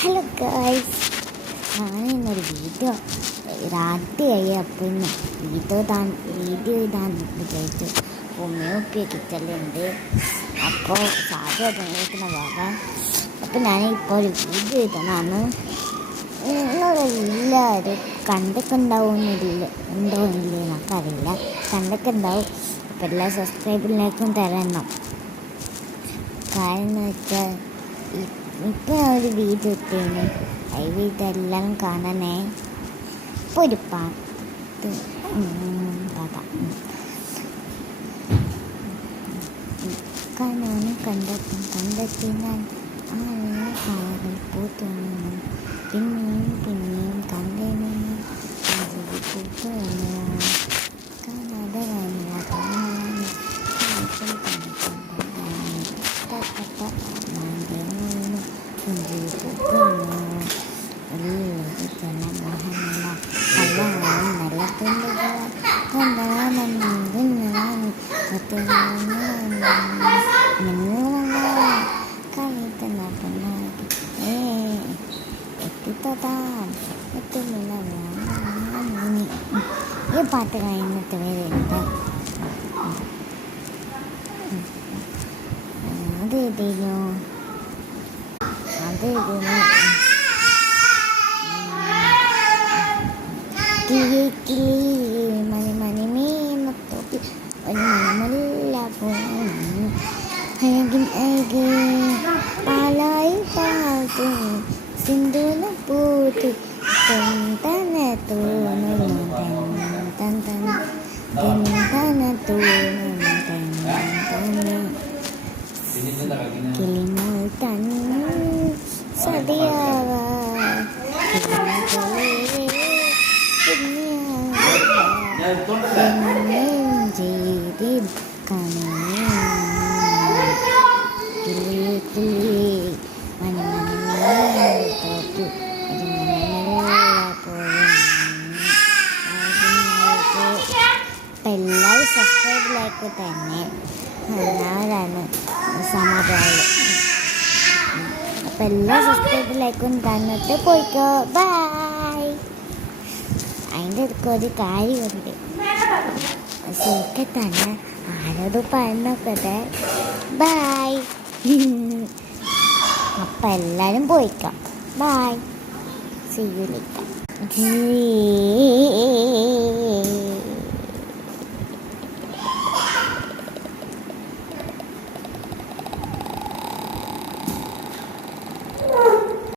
Hello guys, ഞാനിന്നൊരു video രാത്രിയായി. അപ്പോൾ ഇന്ന് വീഡിയോ ഇടാന്ന് വിചാരിച്ചു. ഉമ്മയൊക്കെ കിച്ചണിലുണ്ട്. അപ്പോൾ സാധ്യത ഉപയോഗിക്കുന്ന പോകാം. അപ്പോൾ ഞാനിപ്പോൾ ഒരു വീഡിയോ ഇടുന്നതാണ്. നിങ്ങളെല്ലാവരും കണ്ടൊക്കെ ഉണ്ടാവുമെന്നില്ല, ഉണ്ടോ ഇല്ലേ നമുക്കറിയില്ല. കണ്ടൊക്കെ ഉണ്ടാവും. അപ്പോൾ എല്ലാ സബ്സ്ക്രൈബിലേക്കും തരണം. കാരണം എന്ന് വെച്ചാൽ ഇപ്പോൾ ഞാൻ ഒരു വീഡിയോ ഇട്ടേന്, ഈ വീഡിയോ എല്ലാം കാണണേ. ഇപ്പോൾ ഒരു പാട്ട് കാണാനും കണ്ടെത്തി ഞാൻ കാറിൽ പൂത്തോന്നു. പിന്നെയും കണ്ടേനെ പൂത്തോന്നു. കാണാതെ ഈ പാട്ട് കഴിഞ്ഞിട്ട് വരുന്നുണ്ട്. കിളി മണി മണി മീമത്തോപ്പി ഒരു മണമല്ല പോകുന്നു. അഴകിൻ അഴകേ പാലായി പാട്ട് സിന്ദൂര പൂത്ത് തന തോന്നുന്നു കിളിമോൾ തൻ സതിയാവാ എല്ലാവരും സബ്സ്ക്രൈബിലേക്ക് തന്നെ എല്ലാവരാണ് സമാധാനം. അപ്പം എല്ലാ സബ്സ്ക്രൈബിലേക്കും തന്നിട്ട് പോയിക്കോ. ബൈ. അതിൻ്റെ അടുക്ക് ഒരു കാര്യമുണ്ട്. ശരിക്കും തന്നെ ആരോട് പറഞ്ഞോക്കട്ടെ. ബൈ. അപ്പം എല്ലാവരും പോയിക്കോ. ബൈ. See you later.